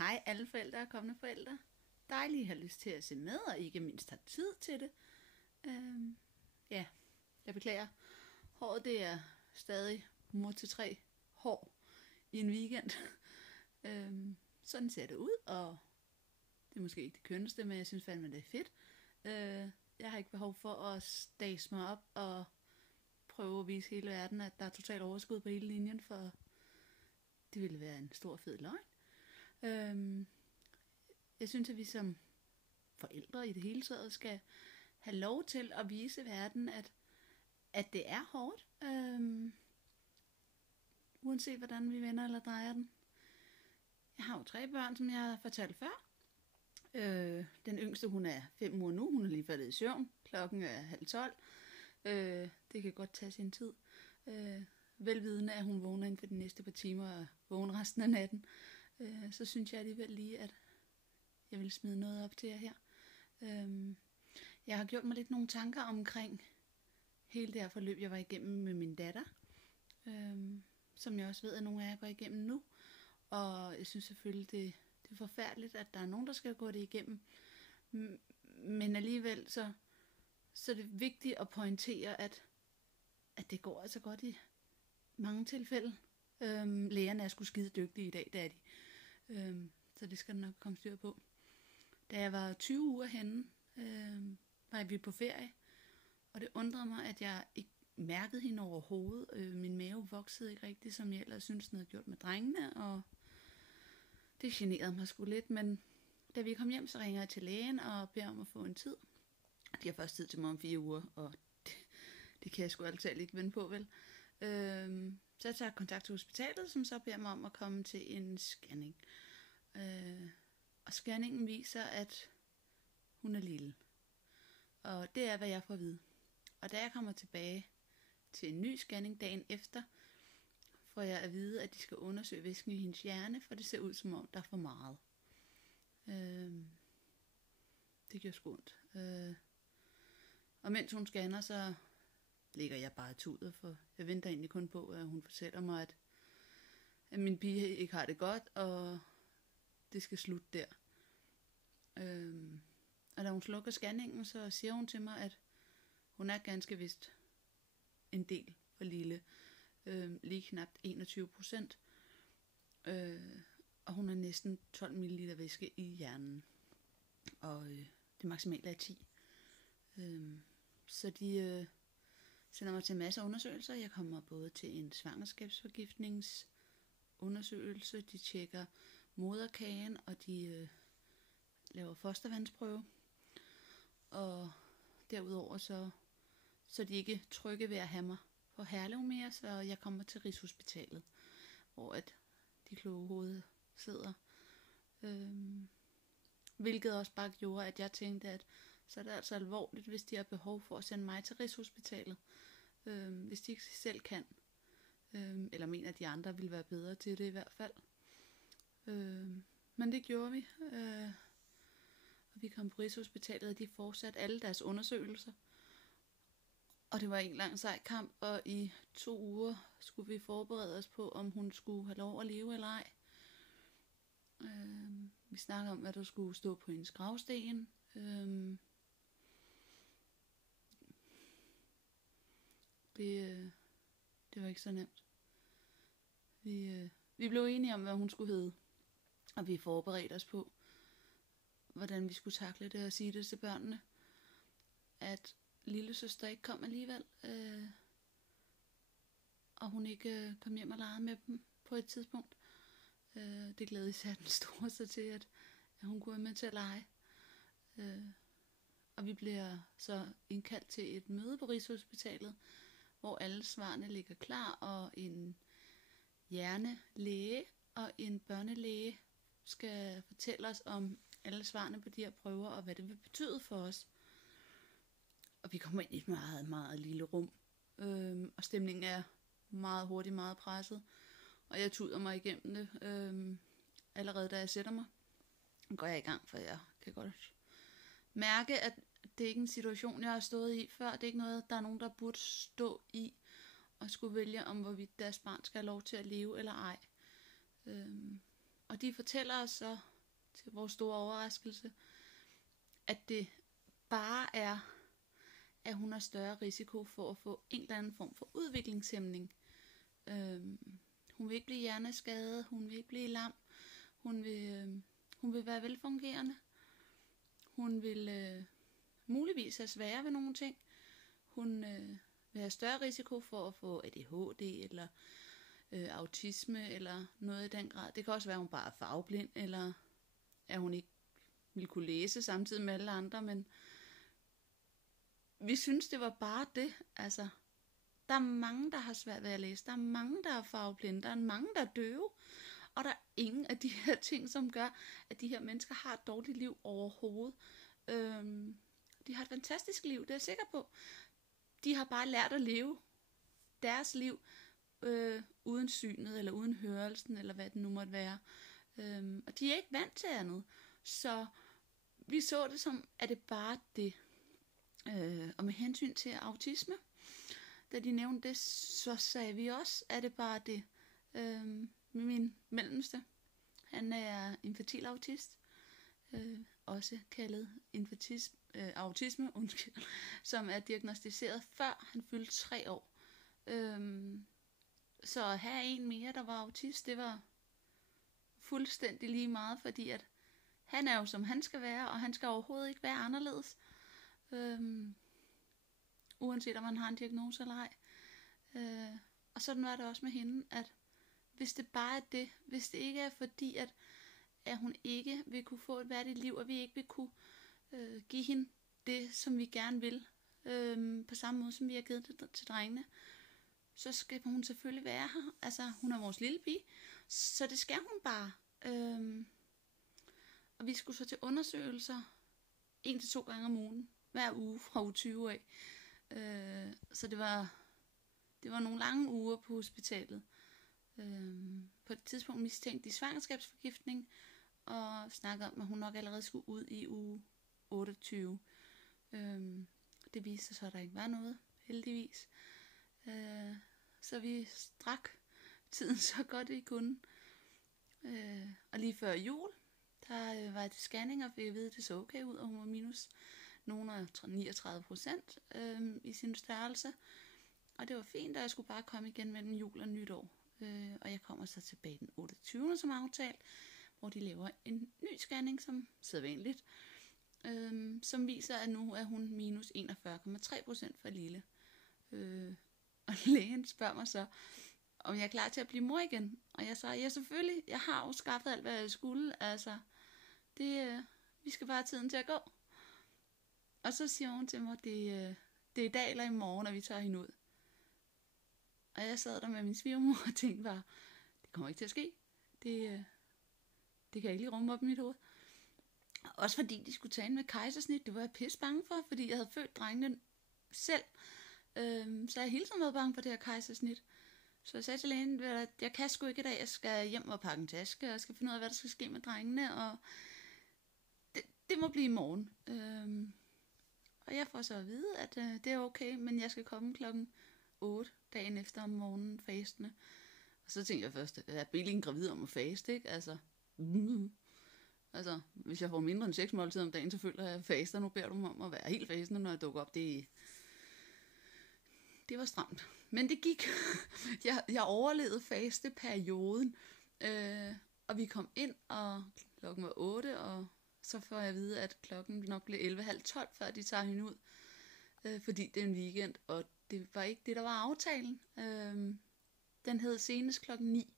Hej alle forældre og kommende forældre. Dejligt, at I har lyst til at se med, og ikke mindst har tid til det. Ja, jeg beklager. Håret det er stadig mor til 3 hår i en weekend. Sådan ser det ud, og det er måske ikke det kønneste, men jeg synes fandme, det er fedt. Jeg har ikke behov for at stase mig op og prøve at vise hele verden, at der er totalt overskud på hele linjen, for det ville være en stor fed løgn. Jeg synes, at vi som forældre i det hele taget skal have lov til at vise verden, at det er hårdt. Uanset hvordan vi vender eller drejer den. Jeg har jo 3 børn, som jeg har fortalt før. Den yngste, hun er 5 uger nu. Hun er lige faldet i søvn. Klokken er 11:30. Det kan godt tage sin tid. Velvidende, at hun vågner inden for de næste par timer og vågner resten af natten. Så synes jeg alligevel lige, at jeg vil smide noget op til jer her. Jeg har gjort mig lidt nogle tanker omkring hele det her forløb, jeg var igennem med min datter. Som jeg også ved, at nogle af jer går igennem nu. Og jeg synes selvfølgelig, det er forfærdeligt, at der er nogen, der skal gå det igennem. Men alligevel så er det vigtigt at pointere, at det går altså godt i mange tilfælde. Lægerne er sgu skide dygtige i dag, det er de. Så det skal der nok komme styr på. Da jeg var 20 uger henne, var vi på ferie. Og det undrede mig, at jeg ikke mærkede hende overhovedet. Min mave voksede ikke rigtigt, som jeg ellers synes, den havde gjort med drengene. Og det generede mig sgu lidt. Men da vi kom hjem, så ringer jeg til lægen og beder om at få en tid. De har først tid til mig om 4 uger, og det kan jeg sgu altid ikke vente på, vel? Så jeg tager kontakt til hospitalet, som så beder mig om at komme til en scanning. Og scanningen viser, at hun er lille. Og det er, hvad jeg får at vide. Og da jeg kommer tilbage til en ny scanning dagen efter, får jeg at vide, at de skal undersøge væsken i hendes hjerne, for det ser ud som om, der er for meget. Det gør sgu ondt. Og mens hun scanner, så ligger jeg bare tudet, for jeg venter egentlig kun på, at hun fortæller mig, at min pige ikke har det godt, og det skal slutte der. Og da hun slukker scanningen, så siger hun til mig, at hun er ganske vist en del for lille. Lige knapt 21%. Og hun har næsten 12 ml væske i hjernen. Og det maksimale er 10. Så de sender mig til en masse undersøgelser. Jeg kommer både til en svangerskabsforgiftningsundersøgelse. De tjekker moderkagen, og de laver fostervandsprøve. Og derudover så er de ikke trygge ved at have mig på Herlev mere, så jeg kommer til Rigshospitalet, hvor at de kloge hoveder sidder. Hvilket også bare gjorde, at jeg tænkte, at så er det altså alvorligt, hvis de har behov for at sende mig til Rigshospitalet. Hvis de ikke selv kan. Eller mener, at de andre ville være bedre til det i hvert fald. Men det gjorde vi. Og vi kom på Rigshospitalet, og de fortsatte alle deres undersøgelser. Og det var en lang sej kamp, og i 2 uger skulle vi forberede os på, om hun skulle have lov at leve eller ej. Vi snakkede om, hvad der skulle stå på hendes gravsten. Det var ikke så nemt. Vi blev enige om, hvad hun skulle hedde, og vi forberedte os på, hvordan vi skulle takle det og sige det til børnene, at lillesøster ikke kom alligevel, og hun ikke kom hjem og legede med dem på et tidspunkt. Det glædede især den store sig til, at hun kunne være med til at lege. Og vi bliver så indkaldt til et møde på Rigshospitalet, hvor alle svarene ligger klar, og en hjernelæge og en børnelæge skal fortælle os om alle svarene på de her prøver, og hvad det vil betyde for os. Og vi kommer ind i et meget, meget lille rum. Og stemningen er meget hurtigt, meget presset. Og jeg tuder mig igennem det. Allerede da jeg sætter mig, går jeg i gang, for jeg kan godt mærke, at det er ikke en situation, jeg har stået i før. Det er ikke noget, der er nogen, der burde stå i og skulle vælge, om hvorvidt deres barn skal have lov til at leve eller ej. Og de fortæller os så til vores store overraskelse, at det bare er, at hun har større risiko for at få en eller anden form for udviklingshæmning. Hun vil ikke blive hjerneskadet, hun vil ikke blive lam, hun vil være velfungerende, hun vil muligvis have svære ved nogle ting, hun vil have større risiko for at få ADHD eller autisme eller noget i den grad. Det kan også være, at hun bare er farveblind, eller at hun ikke vil kunne læse samtidig med alle andre, men vi synes, det var bare det. Altså, der er mange, der har svært ved at læse, der er mange, der er farveblinde, der er mange, der er døve, og der er ingen af de her ting, som gør, at de her mennesker har et dårligt liv overhovedet. De har et fantastisk liv, det er jeg sikker på. De har bare lært at leve deres liv uden synet, eller uden hørelsen, eller hvad det nu måtte være. Og de er ikke vant til andet. Så vi så det som, at det bare det. Og med hensyn til autisme, da de nævnte det, så sagde vi også, at det bare det. Min mellemste, han er infantil autist, også kaldet autisme, som er diagnosticeret før han fyldte 3 år. Så at have en mere, der var autist, det var fuldstændig lige meget, fordi at han er jo som han skal være, og han skal overhovedet ikke være anderledes. Uanset om man har en diagnose eller ej. Og sådan var det også med hende, at hvis det bare er det, hvis det ikke er fordi, at hun ikke vil kunne få et værdigt liv, og vi ikke vil kunne give hende det, som vi gerne vil, på samme måde, som vi har givet det til drengene, så skal hun selvfølgelig være her. Altså, hun er vores lille pige, så det skal hun bare. Og vi skulle så til undersøgelser 1-2 gange om ugen, hver uge fra uge 20 af. Så det var nogle lange uger på hospitalet. På et tidspunkt mistænkte de svangerskabsforgiftning, og snakkede om, at hun nok allerede skulle ud i uge 28. Det viste sig så, at der ikke var noget, heldigvis. Så vi strak tiden så godt vi kunne. Og lige før jul, der var det scanning, og fik at vide, at det så okay ud, og hun var minus nogle 39% i sin størrelse. Og det var fint, og jeg skulle bare komme igen mellem jul og nytår. Og jeg kommer så tilbage den 28. som aftalt, hvor de laver en ny scanning, som sædvanligt, som viser, at nu er hun minus 41,3% for lille. Og lægen spørger mig så, om jeg er klar til at blive mor igen. Og jeg sagde, ja selvfølgelig, jeg har jo skaffet alt, hvad jeg skulle. Altså, vi skal bare have tiden til at gå. Og så siger hun til mig, det er i dag eller i morgen, at vi tager hende ud. Og jeg sad der med min svigermor og tænkte bare, det kommer ikke til at ske. Det kan jeg ikke lige rumme op i mit hoved. Også fordi de skulle tage hende med kejsersnit, det var jeg pisse bange for, fordi jeg havde født drengene selv. Så jeg hele tiden været bange for det her kejsersnit. Så jeg sagde til lægen, at jeg kan sgu ikke i dag, jeg skal hjem og pakke en taske, og jeg skal finde ud af, hvad der skal ske med drengene, og det må blive i morgen. Og jeg får så at vide, at det er okay, men jeg skal komme 8 dagen efter om morgenen fastende. Og så tænkte jeg først, at jeg er Billing gravid om at faste, ikke? Altså, hvis jeg får mindre end 6 måltider om dagen, så føler jeg faster. Nu beder du mig om at være helt fastende, når jeg dukker op. Det var stramt. Men det gik. Jeg overlevede fasteperioden. Og vi kom ind, og klokken var 8, og så får jeg at vide, at klokken nok blev 11:30, før de tager hende ud. Fordi det er en weekend, og det var ikke det, der var aftalen. Den hed senest klokken 9.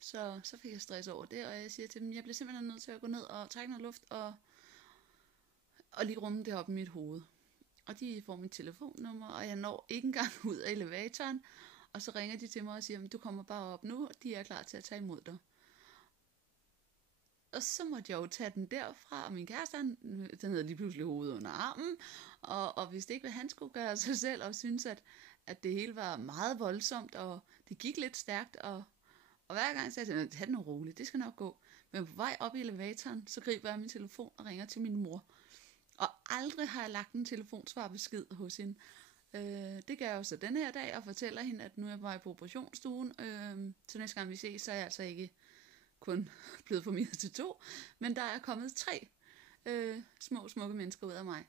Så fik jeg stress over det, og jeg siger til dem, jeg bliver simpelthen nødt til at gå ned og trække noget luft, og lige rumme det op i mit hoved. Og de får mit telefonnummer, og jeg når ikke engang ud af elevatoren, og så ringer de til mig og siger, du kommer bare op nu, og de er klar til at tage imod dig. Og så måtte jeg jo tage den derfra, og min kæreste, den havde lige pludselig hovedet under armen, og hvis det ikke, hvad han skulle gøre sig selv, og synes, at det hele var meget voldsomt, og det gik lidt stærkt, og hver gang sagde jeg, tag den roligt, det skal nok gå. Men på vej op i elevatoren, så griber jeg min telefon og ringer til min mor. Og aldrig har jeg lagt en telefonsvarbesked hos hende. Det gør jeg jo så den her dag, og fortæller hende, at nu er jeg på vej på operationsstuen. Så næste gang vi ses, så er jeg altså ikke kun blevet formidlet til 2, men der er kommet 3 små, smukke mennesker ud af mig.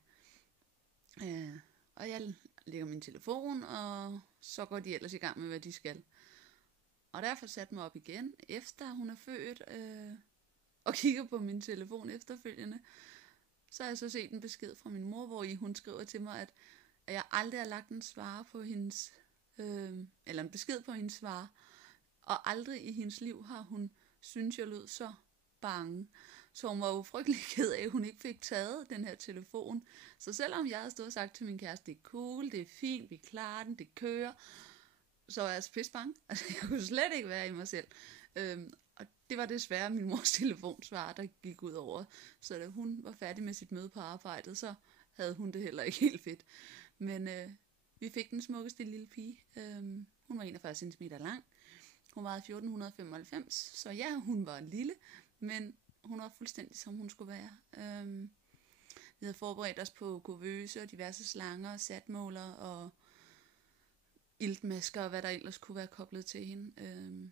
Og jeg lægger min telefon, og så går de ellers i gang med, hvad de skal. Og derfor satte mig op igen, efter hun er født, og kigger på min telefon efterfølgende. Så har jeg så set en besked fra min mor, hvor hun skriver til mig, at jeg aldrig har lagt en svare på hendes, eller en besked på hendes svare, og aldrig i hendes liv har hun synes jeg lød så bange. Så hun var jo frygtelig ked af, at hun ikke fik taget den her telefon. Så selvom jeg havde stået og sagt til min kæreste, det er cool, det er fint, vi klarer den, det kører, så var jeg altså pisse bange. Altså, jeg kunne slet ikke være i mig selv. Og det var desværre min mors telefonsvar, der gik ud over. Så da hun var færdig med sit møde på arbejdet, så havde hun det heller ikke helt fedt. Men vi fik den smukkeste lille pige. Hun var 41 cm lang. Hun vejede 1495, så ja, hun var lille, men hun var fuldstændig som hun skulle være. Vi havde forberedt os på kuvøse og diverse slanger, satmåler og iltmasker og hvad der ellers kunne være koblet til hende.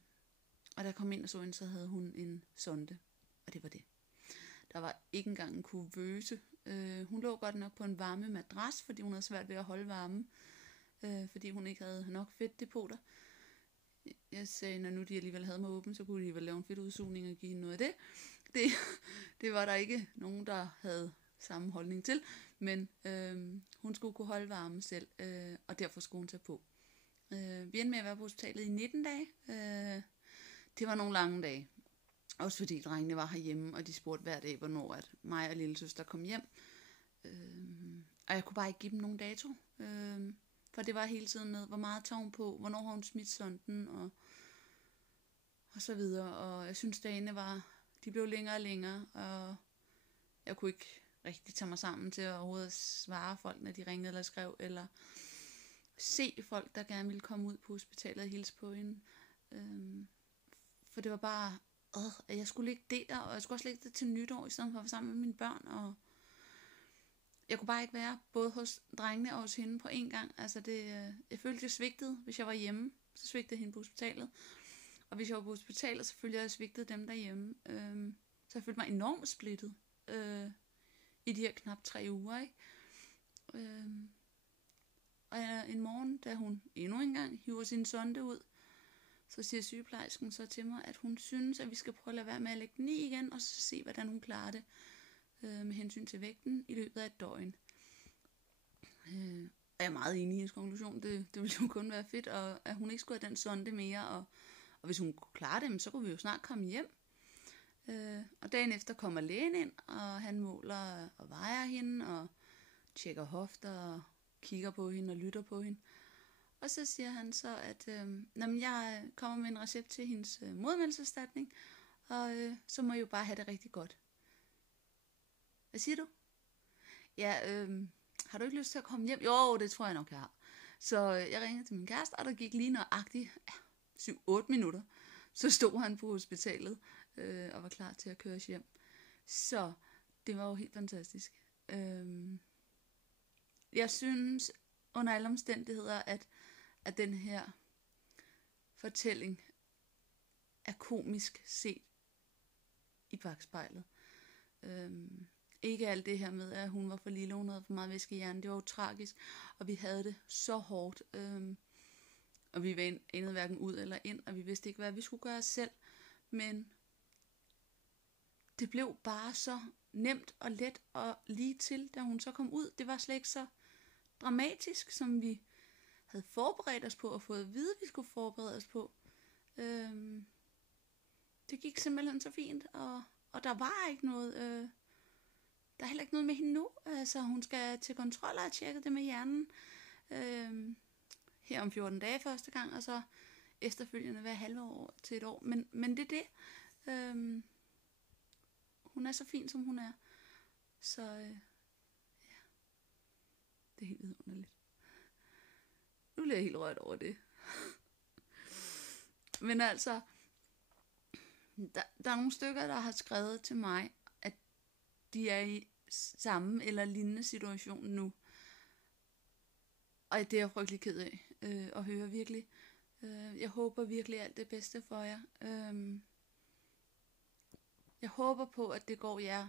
Og da jeg kom ind og så hende, så havde hun en sonde, og det var det. Der var ikke engang en kuvøse. Hun lå godt nok på en varme madras, fordi hun havde svært ved at holde varmen, fordi hun ikke havde nok fedtdepoter. Jeg sagde, når nu de alligevel havde mig åben, så kunne de vel lave en fedtudsugning og give hende noget af det. Det var der ikke nogen, der havde samme holdning til, men hun skulle kunne holde varmen selv, og derfor skulle hun tage på. Vi endte med at være på hospitalet i 19 dage. Det var nogle lange dage. Også fordi drengene var herhjemme, og de spurgte hver dag, hvornår at mig og lillesøster kom hjem. Og jeg kunne bare ikke give dem nogen dato. For det var hele tiden med, hvor meget tager hun på, hvornår har hun smidt sonden, og så videre. Og jeg synes, dagene de blev længere og længere, og jeg kunne ikke rigtig tage mig sammen til at overhovedet svare folk, når de ringede eller skrev, eller se folk, der gerne ville komme ud på hospitalet og hilse på hende. For det var bare, at jeg skulle ligge der, og jeg skulle også ligge der til nytår, i stedet for at være sammen med mine børn, og jeg kunne bare ikke være både hos drengene og hos hende på en gang. Altså jeg følte, jeg svigtede, hvis jeg var hjemme, så svigtede jeg hende på hospitalet. Og hvis jeg var på hospitalet, så følte jeg svigtede dem derhjemme. Så jeg følte mig enormt splittet i de her knap 3 uger, ikke? Og en morgen, da hun endnu en gang hiver sin sonde ud, så siger sygeplejersken så til mig, at hun synes, at vi skal prøve at lade være med at lægge den i igen, og så se, hvordan hun klarer det med hensyn til vægten i løbet af et døgn. Og jeg er meget enig i hendes konklusion. Det ville jo kun være fedt, og at hun ikke skulle have den sonde mere, og hvis hun kunne klare det, så kunne vi jo snart komme hjem. Og dagen efter kommer lægen ind, og han måler og vejer hende, og tjekker hofter, og kigger på hende og lytter på hende. Og så siger han så, at jeg kommer med en recept til hendes modermælserstatning, og så må I jo bare have det rigtig godt. Hvad siger du? Ja, har du ikke lyst til at komme hjem? Jo, det tror jeg nok, jeg har. Så jeg ringede til min kæreste, og der gik lige nøjagtigt 7-8 minutter. Så stod han på hospitalet og var klar til at køre os hjem. Så det var jo helt fantastisk. Jeg synes under alle omstændigheder, at den her fortælling er komisk set i bagspejlet. Ikke alt det her med, at hun var for lille, hun havde for meget væske i hjernen. Det var jo tragisk, og vi havde det så hårdt. Og vi var endnu hverken ud eller ind, og vi vidste ikke, hvad vi skulle gøre selv. Men det blev bare så nemt og let og lige til, da hun så kom ud. Det var slet ikke så dramatisk, som vi havde forberedt os på, og fået at vide, at vi skulle forberede os på. Det gik simpelthen så fint, og der var ikke noget... Der er heller ikke noget med hende nu. Altså, hun skal til kontrol og have tjekket det med hjernen. Her om 14 dage første gang, og så efterfølgende hver halve år til et år. Men det er det. Hun er så fin, som hun er. Så ja, det er helt vidunderligt. Nu bliver jeg helt rørt over det. Men altså, der er nogle stykker, der har skrevet til mig, at de er i samme eller lignende situation nu. Og det er jeg frygtelig ked af at høre virkelig. Jeg håber virkelig alt det bedste for jer. Jeg håber på, at det går jer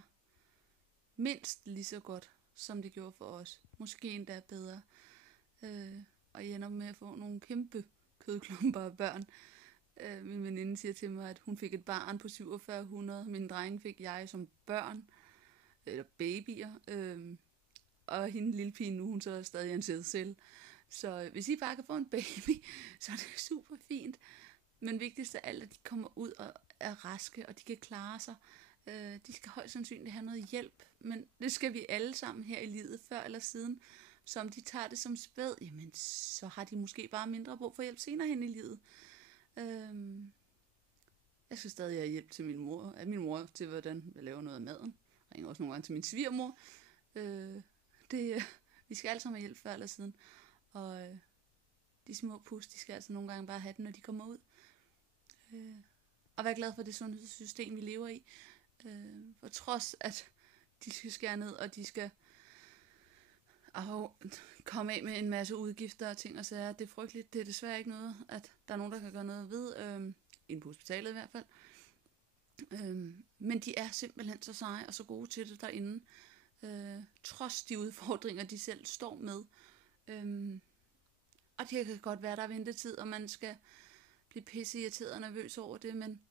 mindst lige så godt, som det gjorde for os. Måske endda bedre. Og I ender med at få nogle kæmpe kødklumper af børn. Min veninde siger til mig, at hun fik et barn på 4700. Min dreng fik jeg som børn. Eller babyer. Og hende lille pige nu, hun så er stadig en sædcelle. Så hvis I bare kan få en baby, så er det super fint. Men vigtigst af alt, at de kommer ud og er raske, og de kan klare sig. De skal højst sandsynligt have noget hjælp, men det skal vi alle sammen her i livet, før eller siden. Så om de tager det som spæd, jamen så har de måske bare mindre brug for hjælp senere hen i livet. Jeg skal stadig have hjælp til min mor til, hvordan jeg laver noget af maden. Jeg ringer også nogle gange til min svigermor. Vi skal alle sammen have hjælp før eller siden. Og de små pus, de skal altså nogle gange bare have den, når de kommer ud. Og være glad for det sundhedssystem, vi lever i. For trods at de skal skære ned, og de skal komme af med en masse udgifter og ting og sager. Det er frygteligt. Det er desværre ikke noget, at der er nogen, der kan gøre noget ved. Inde på hospitalet i hvert fald. Men de er simpelthen så seje og så gode til det derinde. Trods de udfordringer, de selv står med. Og det kan godt være, der er ventetid, og man skal blive pisse irriteret og nervøs over det, men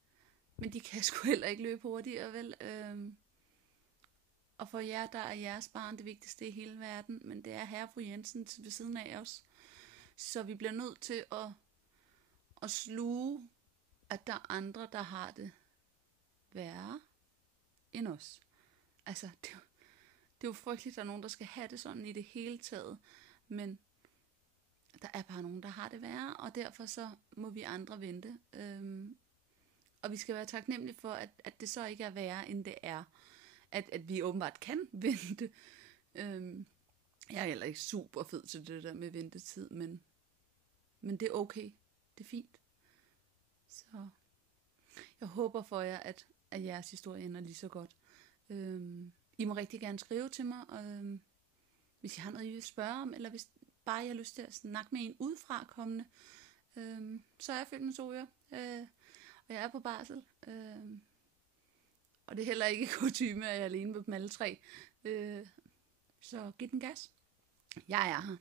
de kan sgu heller ikke løbe hurtigere, vel? Og for jer, der er jeres barn det vigtigste i hele verden, men det er herre og fru Jensen ved siden af os. Så vi bliver nødt til at sluge, at der er andre, der har det værre end os. Altså, det er jo frygteligt, at der er nogen, der skal have det sådan i det hele taget, men der er bare nogen, der har det værre, og derfor så må vi andre vente. Og vi skal være taknemmelige for, at det så ikke er værre, end det er. At vi åbenbart kan vente. Jeg er heller ikke super fed til det der med ventetid, men det er okay. Det er fint. Så jeg håber for jer, at jeres historie ender lige så godt. I må rigtig gerne skrive til mig, hvis I har noget, I vil spørge om, eller hvis bare I har lyst til at snakke med en udefra kommende, så er jeg født med 2 ører, og jeg er på barsel, og det er heller ikke kutyme, at jeg er alene med dem alle 3, så giv den gas. Jeg er her.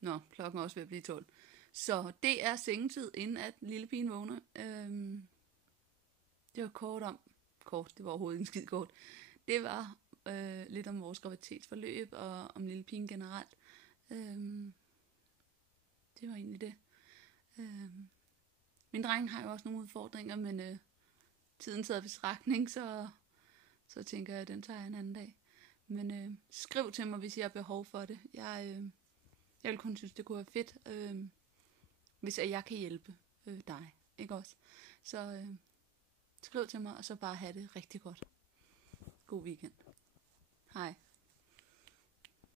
Nå, klokken er også ved at blive 12. Så det er sengetid, inden at lille pigen vågner. Det var kort, det var overhovedet ikke skide kort. Det var lidt om vores graviditetsforløb og om lille pigen generelt. Det var egentlig det. Min dreng har jo også nogle udfordringer, men tiden taget betragtning, så tænker jeg, at den tager jeg en anden dag. Men skriv til mig, hvis I har behov for det. Jeg vil kun synes, det kunne være fedt, hvis jeg kan hjælpe dig. Ikke også? Så skriv til mig, og så bare have det rigtig godt. God weekend. Hej.